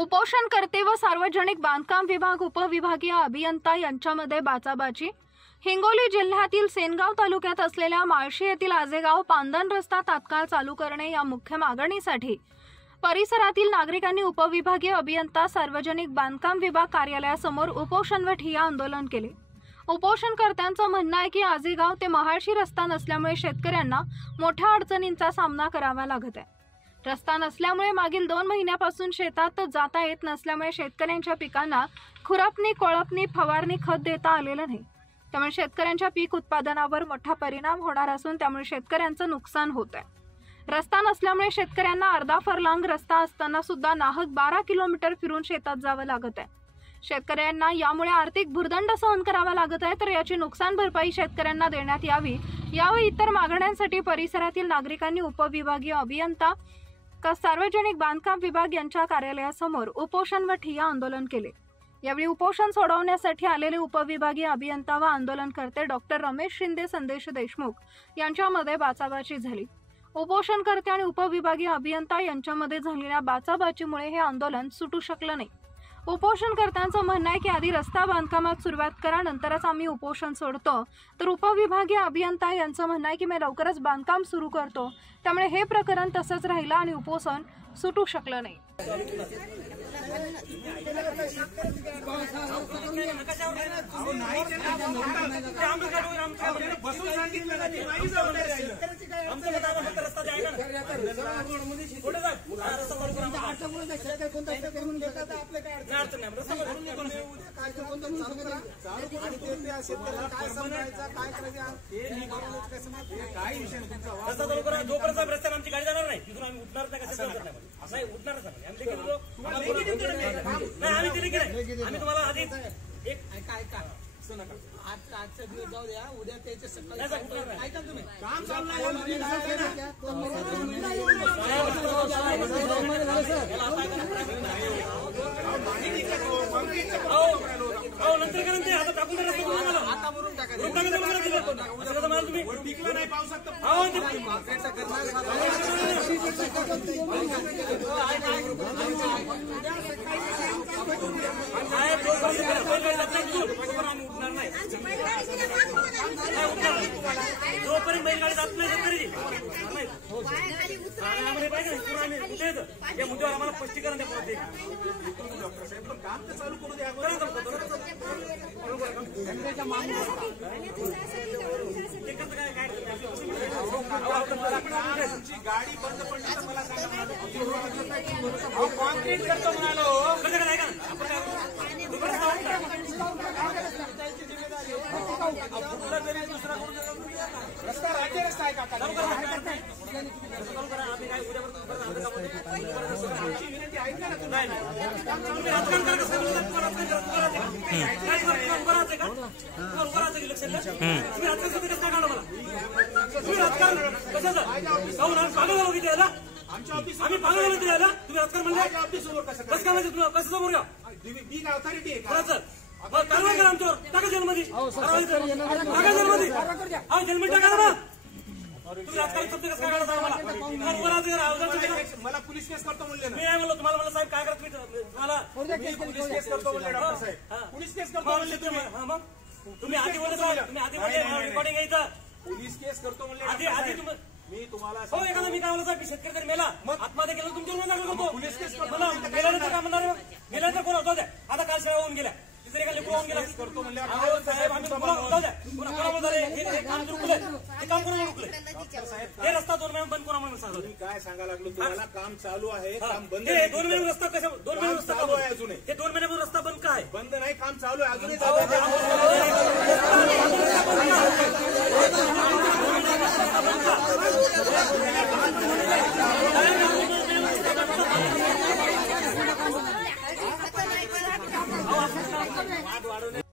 उपोषणकर्ते व सार्वजनिक बांधकाम विभाग उपविभागीय अभियंता यांच्यामध्ये बाचाबाची। हिंगोली जिल्ह्यातील सेनगाव तालुक्यात असलेल्या माळशी येथील आजेगाव पांदन रस्ता तात्काळ चालू करणे या मुख्य मागणीसाठी परिसरातील नागरिकांनी उपविभागीय अभियंता सार्वजनिक बांधकाम विभाग कार्यालयासमोर उपोषण व ठिय्या आंदोलन केले। उपोषणकर्त्यांचं म्हणणं आहे की आजेगाव ते महाळशी रस्ता नसल्यामुळे शेतकऱ्यांना मोठ्या अडचणींचा सामना करावा लागत आहे। रस्ता नसल्यामुळे मागील 2 महिन्यापासून शेतात जाता येत नसल्यामुळे शेतकऱ्यांच्या पिकांना खुरपणी, कोळपणी, फवारणी, खत देता आलेलं नाही। त्यामुळे शेतकऱ्यांच्या पीक उत्पादनावर मोठा परिणाम होणार असून त्यामुळे शेतकऱ्यांचं नुकसान होत आहे। रस्ता नसल्यामुळे शेतकऱ्यांना अर्धा फरलांग रस्ता असताना सुद्धा नाहक 12 किलोमीटर फिरून शेतात जावं लागत आहे। शेतकऱ्यांना यामुळे आर्थिक भुर्दंड सहन करावा लागत आहे, तर याची नुकसान भरपाई शेतकऱ्यांना देण्यात यावी। यावेळी इतर मागण्यांसाठी परिसरातील नागरिकांनी उपविभागीय अभियंता सार्वजनिक बांधकाम विभाग यांच्या कार्यालयासमोर उपोषण व ठिय्या आंदोलन केले। यावेळी उपोषण सोडवण्यासाठी आलेले उपविभागीय अभियंता व आंदोलनकर्ते डॉक्टर रमेश शिंदे, संदेश देशमुख यांच्यामध्ये बाचाबाची झाली। उपोषणकर्ते आणि उपविभागीय अभियंता यांच्यामध्ये झालेल्या बाचाबाचीमुळे हे आंदोलन सुटू शकलं नाही। उपोषणकर्त्यांचं म्हणणं आहे की आधी रस्ता बांधकामात सुरुवात करा, नंतरच आम्ही उपोषण सोडतो। तर उपविभागीय अभियंता यांचं म्हणणं आहे की मी लवकरच बांधकाम सुरू करतो, त्यामुळे हे प्रकरण तसंच राहिलं आणि उपोषण सुटू शकलं नाही। आमची गाडी जाणार नाही, तिथून आम्ही उठणार नाही, उठणारच आम्ही दिली की नाही। आम्ही तुम्हाला आधी एक ऐका आजचा दिवस जाऊ द्या, उद्या त्याचे सकाळी ऐका तुम्ही काम चालू नंतर करून ते आता टाकून आता भरून टाका तुम्ही टिकला नाही पाहू शकता। जोपर्यंत बैलगाडी जात नाही या मुद्द्यावर आम्हाला स्पष्टीकरण द्या। काम तर चालू करू द्या, गाडी बंद पडली तर मला सांगा, कॉन्क्रीट करतो म्हणालो रस्ता राज्य रस्ता आहे का आम्ही काय उद्या विनंती ऐका ना तुम्ही राजकारण आमच्या ऑफिस आम्ही पागल द्यायला तुम्ही राजकारण म्हणलं ऑफिस समोर कसं काय कसं समोर घ्या मी काय ऑथॉरिटी आहे का? कारवाई करा आमच्यावर, टाका जेलमध्ये, टाका जेलमध्ये, जेलमध्ये टाका ना। तुम्ही राजकारण शब्द कसं काय करायचं? मला पोलीस केस करतो म्हणले, मी काय म्हणलो तुम्हाला? म्हणलं साहेब काय करत, मी तुम्हाला पोलीस केस करतो म्हणले। डॉक्टर साहेब पोलीस केस करतो म्हणले तुम्ही, मग तुम्ही आधी बोलले, तुम्ही आधी बोलले रेकॉर्डिंग आहे इथं, पोलीस केस करतो म्हणले आधी तुम्ही। मी तुम्हाला हो एखादा मी काय म्हणलं साहेब, शेतकरी जर मेला मग आत्महत्या केलं तुमच्यावर दाखल करतो, पोलीस केस करतो। मेल्यानंतर काय म्हणणार? मेल्यानंतर कोण होतो? आता काल शाळा होऊन गेल्या, तिथे एका लेकरू होऊन गेला करतो म्हणले साहेब आम्ही काम रुकले, हे काम कोणाला रुकले? हे रस्ता 2 महिने बंद कोणामुळे सांगा? तुम्ही काय सांगा लागलो? तुम्हाला काम चालू आहे, काम बंद 2 महिने रस्ता कशा 2 महिने रस्ता चालू आहे अजूनही? हे 2 महिन्यापासून रस्ता बंद काय? बंद नाही, काम चालू आहे अजूनही चालू आहे।